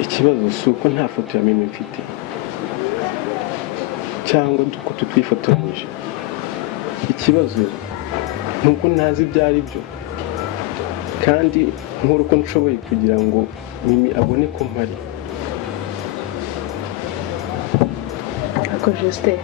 ikibazo si uko nta foto ya mimi mfite cyangwa uko tutwifotoranyije, ikibazo ni uko ntazi ibyo ari byo kandi nkora uko nshoboye kugira ngo mimi abone ko mpari. Ako Justin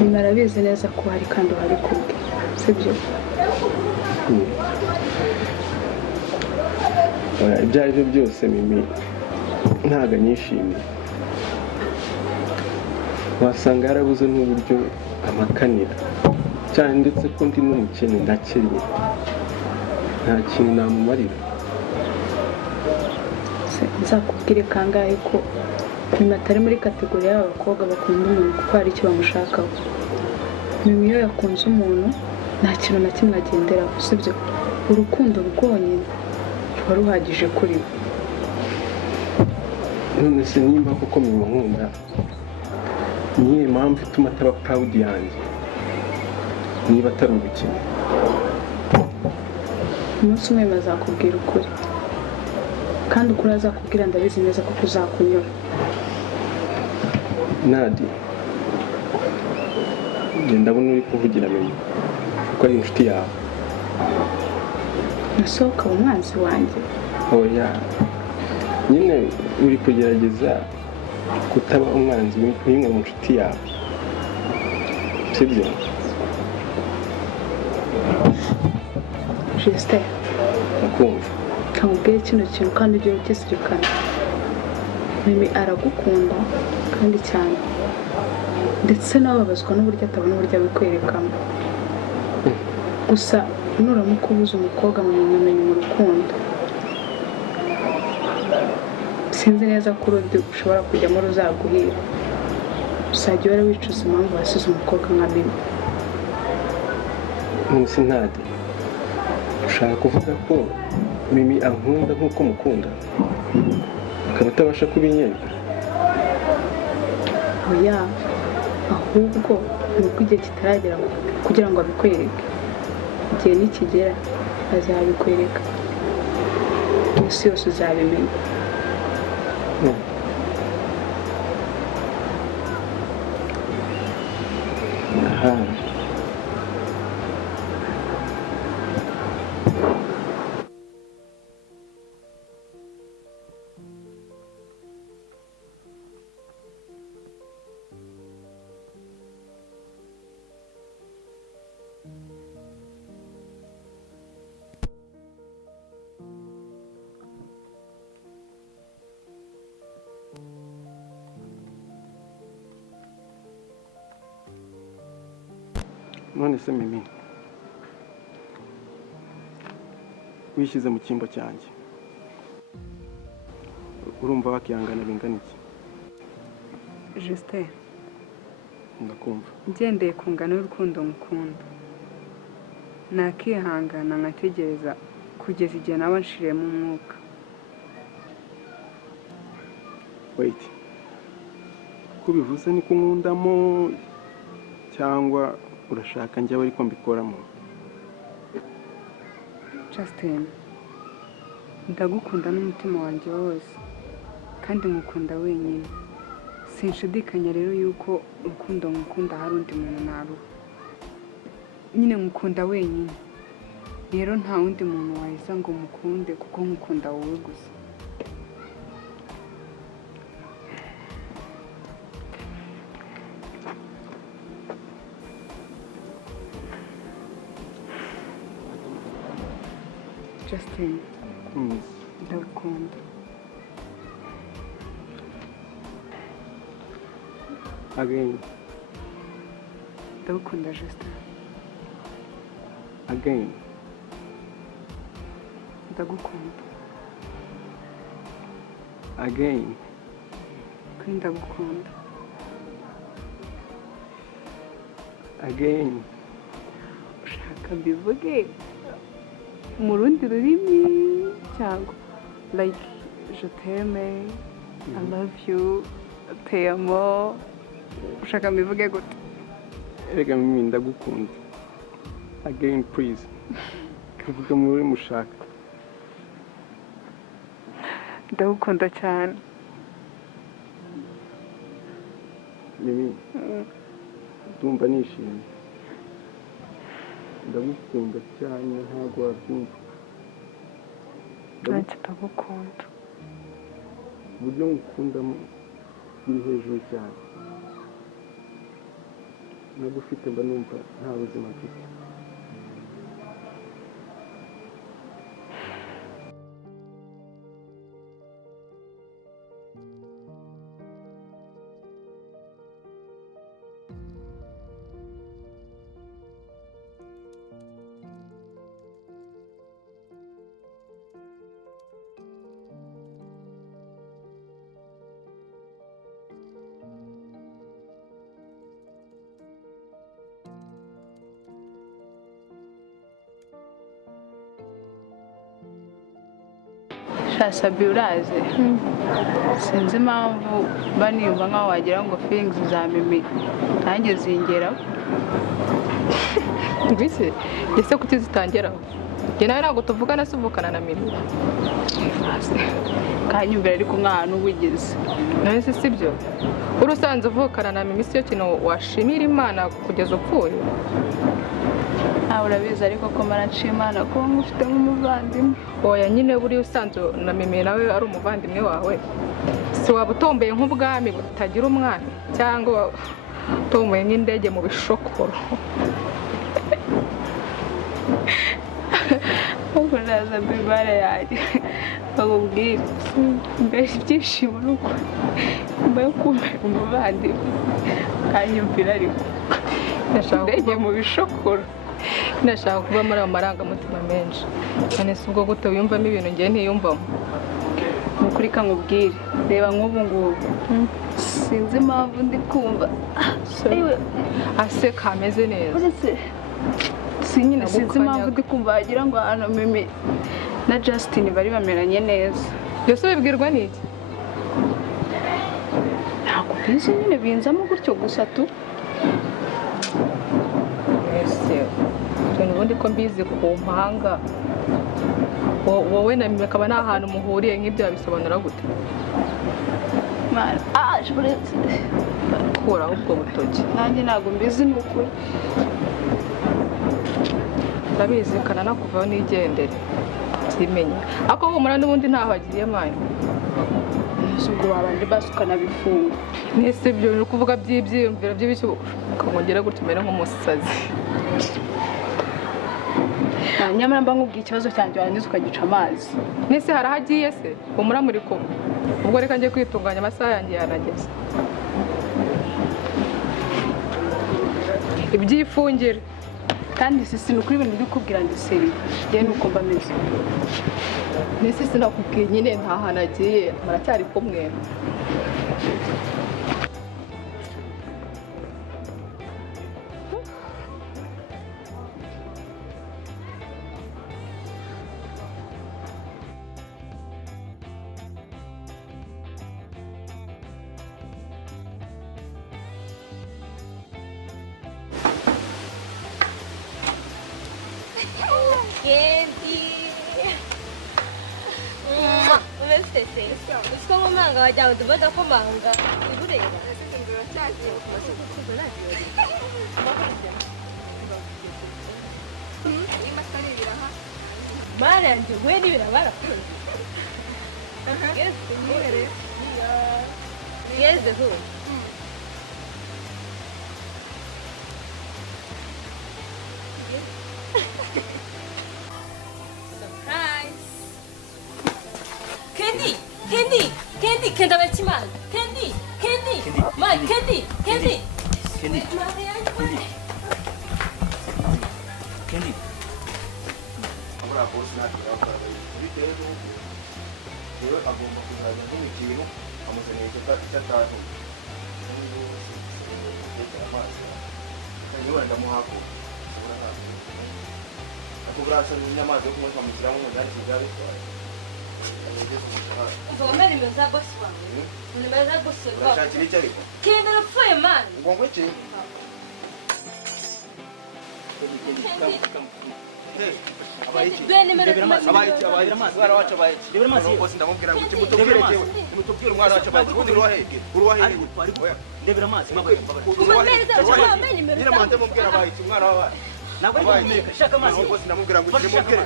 mimi arabizi neza ko hari kandi hari kubwe, sibyo? Ibyo ari byo byose mimi ntago anyishimiye, wasanga yarabuze n'uburyo amakanira cyane, ndetse ko ndi n'umukene ndakennye, nta kintu namumarira. Nzakubwire kangahe ko mimi atari muri kategori y'abakobwa bakunda umuntu kuko hari icyo bamushakaho. Mimi iyo yakunze umuntu nta kintu na kimwe agenderaho, sibyo? Urukundo rwonyine ruba ruhagije kuri we. None se nimba koko mimi nkunda, niye mpamvu ituma ataba proud yanjye niba atari ubukene? Umunsi umwe bazakubwira ukuri, kandi ukuri azakubwira ndabizi neza ko kuzakunyura. Nadi, ndabona uri kuvugira mimi kuko ari inshuti yawe. Nasohoka umwanzi wanjye? Oya, nyine uri kugerageza kutaba umwanzi w'imwe mu nshuti yawe, sibyo? Justin, ndakumva. kamubwire kino kintu kandi ujye ukizirikana. Mimi aragukunda kandi cyane, ndetse nababazwa n'uburyo atabona uburyo abikwerekamo. Gusa nuramuka ubuze umukobwa mwamenye mu rukundo, sinzi neza ko urundi ushobora kujyamo ruzaguhira, uzajya uhora wicuza impamvu wasize umukobwa nka Mimi. Munsi Nadi, ushaka kuvuga ko Mimi ankunda nk'uko mukunda akaba atabasha kubinyereka? Oya, ahubwo ni uko igihe kitaragera kugira ngo abikwereke. Igihe nikigera azabikwereka, isi yose uzabimenya. Aha. None se Mimi, wishyize mu cyimbo cyanjye, urumva wakihangana bingana iki? Justin, ndakumva. ngendeye ku ngano y'urukundo mukunda, nakihangana nkategereza kugeza igihe naba nshiriyemo umwuka. Wait, ko bivuze ni kunkundamo cyangwa urashaka njye ariko mbikoramo? Justin, ndagukunda n'umutima wanjye wose kandi ngukunda wenyine. Sinshidikanya rero yuko urukundo ngukunda hari undi muntu naruha. Nyine ngukunda wenyine, rero nta wundi muntu wahiza ngo mukunde kuko ngukunda wowe gusa. Justin, ndagukunda. Again. Ndagukunda Justin. Again. Ndagukunda. Again. Kuri ndagukunda. Again. Ushaka mbivuge mu rundi rurimi cyangwa like je t'aime, I love you, te amo? Ushaka mbivuge gute? Erega Mimi ndagukunda. Again please. Kavuga muri mushaka. Ndagukunda cyane. mimi ndumva nishimye ndagukunda cyane ntabwo wabyumva nanjye ndagukunda uburyo ngukundamo buri hejuru cyane nagufite mba numva nta buzima mfite Sabi uraze sinzi impamvu baniyumva nkaho wagira ngo feelings za mimi nanjye zingeraho mbese ese kuki zitangeraho njye nawe ntabwo tuvugana se uvukana na mimi kanyumvira ariko nk'ahantu wigeze none se sibyo urusanze uvukana na mimi siyo kintu washimira Imana kugeza upfuye ntawe urabizi ariko ko maraciye Imana kuba mufite nk'umuvandimwe oya nyine buriya usanze na mimi nawe ari umuvandimwe wawe si waba utombeye nk'ubwami butagira umwami cyangwa utomboye nk'indege mu bishokoro ahubwo naza mbibare yanjye bakubwire mbere ibyishimo ni uko nyuma yo kumera umuvandimwe kanyumvira ariko indege mu bishokoro ndashaka kuba muri amarangamutima menshi none si ubwo gute wiyumvamo ibintu ngiye ntiyumvamo ni ukuri kankubwire reba nk'ubu ngubu sinzi impamvu ndi kumva ase kameze neza nyine sinzi impamvu ndi kumva wagira ngo ahantu mimi na Justin bari bameranye neza byose bibwirwa n'iki ntabwo bizi nyine binzamo gutyo gusa tu ubundi ko mbizi ku mpanga wowe na mimi akaba nta hantu muhuriye nk'ibyo wabisobanura gute kuraho ubwo butoki nanjye ntabwo mbizi ni ukuri urabizi kananakuvaho n'igendere zimenya ariko humura n'ubundi ntaho agiye mani ubwo wabandi basi ukanabifunga nese ibyo ni ukuvuga by'ibyiyumviro by'ibicyo ukongera gutya umere nk'umusazi nyamara mba nkubwiye ikibazo cyanjye warangiza ukagica amazi nese hari aho agiye se humura muri kumwe ubwo reka njye kwitunganya amasaha yanjye yanageze ibyifungire kandi sisi ni ukuri ibintu uri kubwira ngo iseri njyewe ni uko mba meze nese sinakubwiye nyine nta hantu agiye muracyari kumwe Kandi. Umestese. Usko manga wajya uduboda ko manga. Iburera. Sindiro cyagiye ku masoko kuzana byo. Ni masari biraha. Mara nje weni birabara. Yes, umere. Yes, the who. Kandi, Kandi abakiman. Kandi. Man, Kandi. Kandi. Abura boss nakira akora bitewe yewe agomba kuzajya nk'ikintu amuzaniye cyatatu. Kandi wenda muhako. Akubura cyane nyamaze yo kumwe kwamukiramo mu ndani kigali. Ngomba nimeza boss wangu. Nimeza boss wangu. Urashakira iki ariko? Kenda napfuye man. Ngomba iki? Due nimero abaye mwana wacu abaye bose ndamubwira ngo kimutubwire jewe nimutubwire umwana wacu abaye ubundi uruwahe ndebera amazi nyine mande mubwira abaye umwana wawe ntabwo ari kumeka shaka amazi bose ndamubwira ngo kimubwire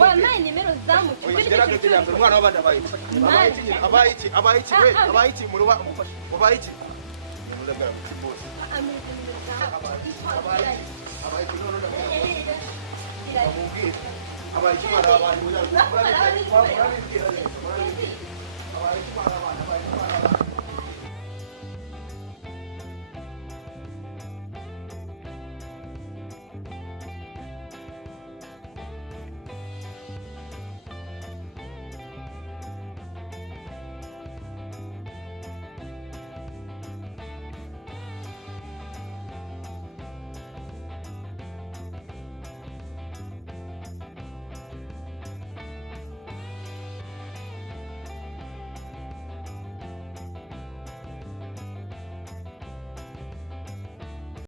wamaye nimero zamucu gerageze yambere umwana w'abandi abaye iki we abaye iki mu ruba abaye iki ndabwira bose abaye iki none ndamubwira abaye iki mwana w'abandi